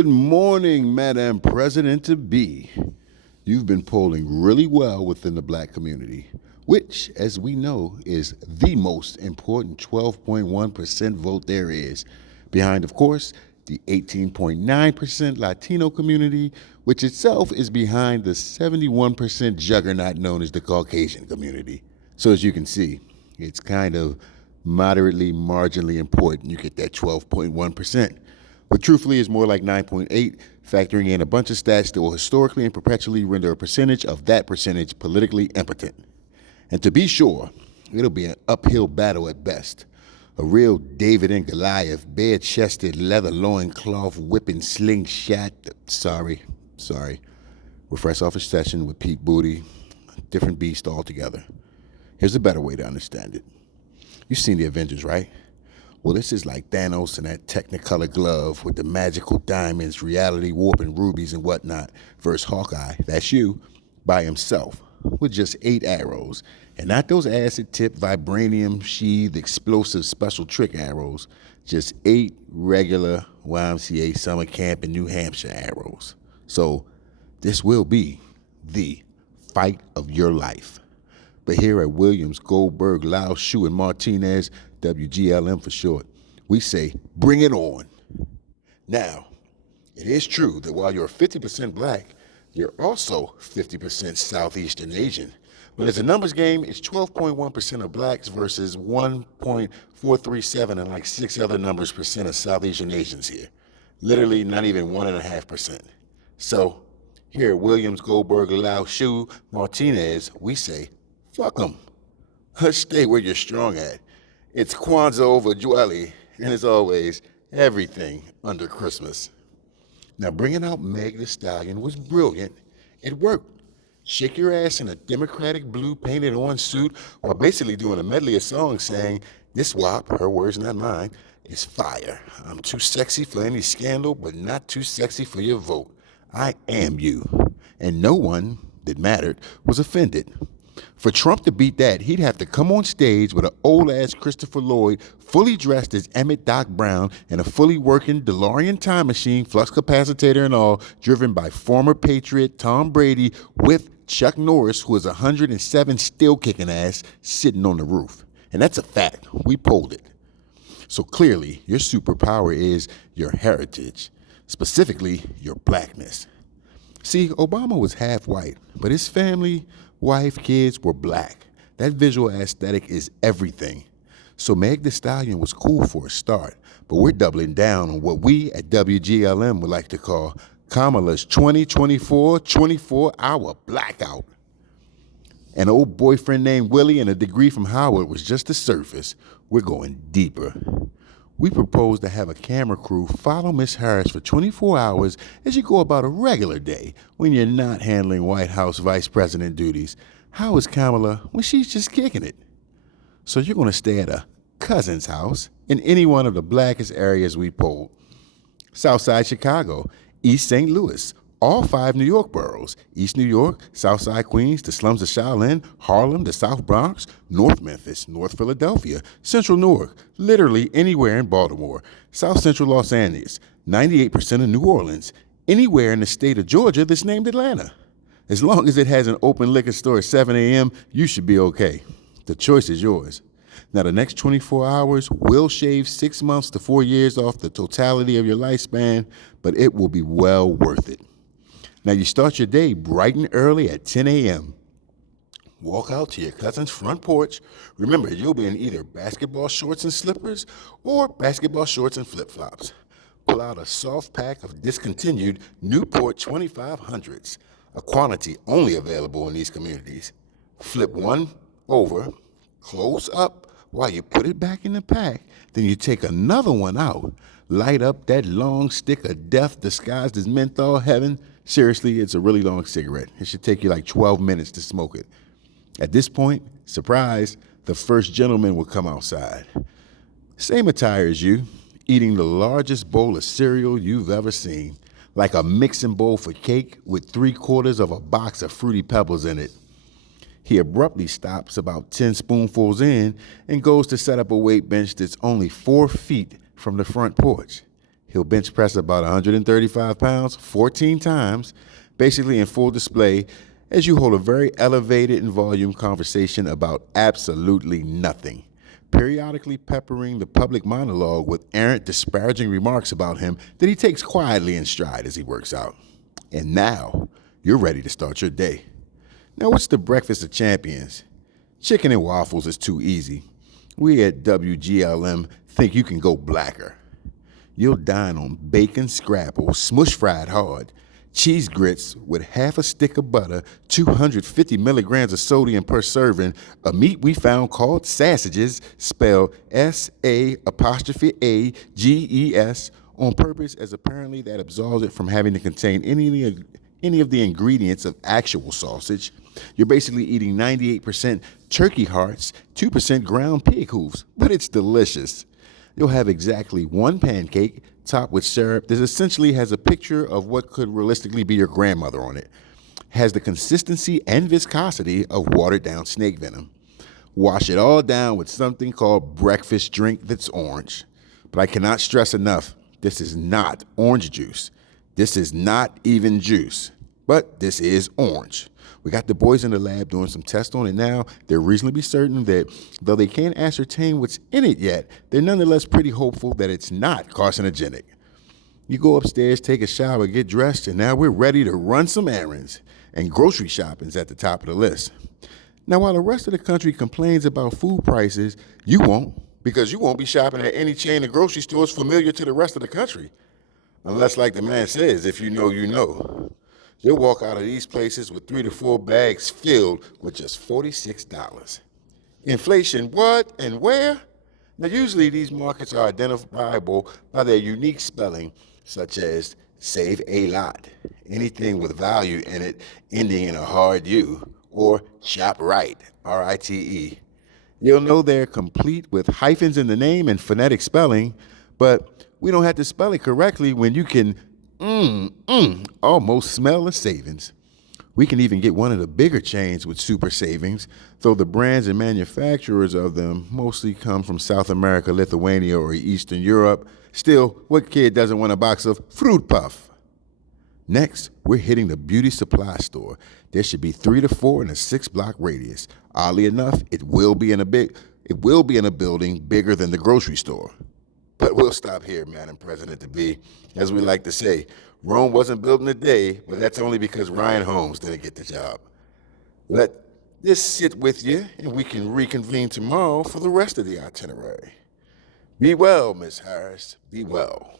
Good morning, Madam President-to-be. You've been polling really well within the black community, which, as we know, is the most important 12.1% vote there is, behind, of course, the 18.9% Latino community, which itself is behind the 71% juggernaut known as the Caucasian community. So as you can see, it's kind of moderately, marginally important you get that 12.1%. But truthfully, it's more like 9.8, factoring in a bunch of stats that will historically and perpetually render a percentage of that percentage politically impotent. And to be sure, it'll be an uphill battle at best. A real David and Goliath, bare-chested, leather loincloth, whipping slingshot. Sorry. We're fresh off a session with Pete Booty, a different beast altogether. Here's a better way to understand it. You've seen the Avengers, right? Well, this is like Thanos in that Technicolor glove with the magical diamonds, reality warping rubies and whatnot, versus Hawkeye, that's you, by himself, with just 8 arrows. And not those acid-tipped, vibranium-sheathed, explosive special trick arrows, just 8 regular YMCA summer camp in New Hampshire arrows. So this will be the fight of your life. But here at Williams, Goldberg, Lau, Shu, and Martinez, WGLM for short, we say, bring it on. Now, it is true that while you're 50% black, you're also 50% Southeastern Asian. But as a numbers game, it's 12.1% of blacks versus 1.437 and like 6 other numbers percent of Southeastern Asians here. Literally not even 1.5%. So here at Williams, Goldberg, Lau, Shu, Martinez, we say, fuck them. Let's stay where you're strong at. It's Kwanzaa over Dwelly, and as always, everything under Christmas. Now, bringing out Meg Thee Stallion was brilliant. It worked. Shake your ass in a Democratic blue painted on suit while basically doing a medley of songs saying, this WAP, her words not mine, is fire. I'm too sexy for any scandal, but not too sexy for your vote. I am you. And no one that mattered was offended. For Trump to beat that, he'd have to come on stage with an old-ass Christopher Lloyd, fully dressed as Emmett Doc Brown, and a fully working DeLorean time machine, flux capacitor and all, driven by former Patriot Tom Brady with Chuck Norris, who is 107 still kicking ass, sitting on the roof. And that's a fact. We polled it. So clearly, your superpower is your heritage, specifically your blackness. See, Obama was half white, but his family, wife, kids were black. That visual aesthetic is everything. So Meg Thee Stallion was cool for a start, but we're doubling down on what we at WGLM would like to call Kamala'S 2024 24-hour blackout. An old boyfriend named Willie and a degree from Howard was just the surface. We're going deeper. We propose to have a camera crew follow Miss Harris for 24 hours as you go about a regular day when you're not handling White House vice president duties. How is Kamala when she's just kicking it? So you're going to stay at a cousin's house in any one of the blackest areas we polled. Southside Chicago, East St. Louis, all 5 New York boroughs, East New York, Southside Queens, the slums of Shaolin, Harlem, the South Bronx, North Memphis, North Philadelphia, Central Newark, literally anywhere in Baltimore, South Central Los Angeles, 98% of New Orleans, anywhere in the state of Georgia that's named Atlanta. As long as it has an open liquor store at 7 a.m., you should be okay. The choice is yours. Now, the next 24 hours will shave 6 months to 4 years off the totality of your lifespan, but it will be well worth it. Now, you start your day bright and early at 10 a.m. Walk out to your cousin's front porch. Remember, you'll be in either basketball shorts and slippers or basketball shorts and flip-flops. Pull out a soft pack of discontinued Newport 2500s, a quantity only available in these communities. Flip one over, close up while you put it back in the pack. Then you take another one out, light up that long stick of death disguised as menthol heaven. Seriously, it's a really long cigarette. It should take you like 12 minutes to smoke it. At this point, surprise, the first gentleman will come outside. Same attire as you, eating the largest bowl of cereal you've ever seen, like a mixing bowl for cake with 3/4 of a box of Fruity Pebbles in it. He abruptly stops about 10 spoonfuls in and goes to set up a weight bench that's only 4 feet from the front porch. He'll bench press about 135 pounds 14 times, basically in full display, as you hold a very elevated and volume conversation about absolutely nothing, periodically peppering the public monologue with errant, disparaging remarks about him that he takes quietly in stride as he works out. And now, you're ready to start your day. Now, what's the breakfast of champions? Chicken and waffles is too easy. We at WGLM think you can go blacker. You'll dine on bacon scrapple, smush fried hard, cheese grits with half a stick of butter, 250 milligrams of sodium per serving, a meat we found called sausages, spelled S-A''AGES, on purpose, as apparently that absolves it from having to contain any of the ingredients of actual sausage. You're basically eating 98% turkey hearts, 2% ground pig hooves, but it's delicious. You'll have exactly one pancake topped with syrup that essentially has a picture of what could realistically be your grandmother on it. Has the consistency and viscosity of watered down snake venom. Wash it all down with something called breakfast drink that's orange. But I cannot stress enough, this is not orange juice. This is not even juice, but this is orange. We got the boys in the lab doing some tests on it now. They're reasonably certain that, though they can't ascertain what's in it yet, they're nonetheless pretty hopeful that it's not carcinogenic. You go upstairs, take a shower, get dressed, and now we're ready to run some errands. And grocery shopping's at the top of the list. Now, while the rest of the country complains about food prices, you won't, because you won't be shopping at any chain of grocery stores familiar to the rest of the country. Unless, like the man says, if you know, you know. You'll walk out of these places with 3 to 4 bags filled with just $46. Inflation, what and where? Now, usually these markets are identifiable by their unique spelling, such as save a lot, anything with value in it ending in a hard U, or shop right, R-I-T-E. You'll know they're complete with hyphens in the name and phonetic spelling, but we don't have to spell it correctly when you can almost smell the savings. We can even get one of the bigger chains with super savings, though the brands and manufacturers of them mostly come from South America, Lithuania, or Eastern Europe. Still, what kid doesn't want a box of Fruit Puff? Next, we're hitting the beauty supply store. There should be 3 to 4 in a 6-block radius. Oddly enough, it will be in a building bigger than the grocery store. But we'll stop here, Madam President-to-be. As we like to say, Rome wasn't built in a day, but that's only because Ryan Holmes didn't get the job. Let this sit with you, and we can reconvene tomorrow for the rest of the itinerary. Be well, Miss Harris. Be well.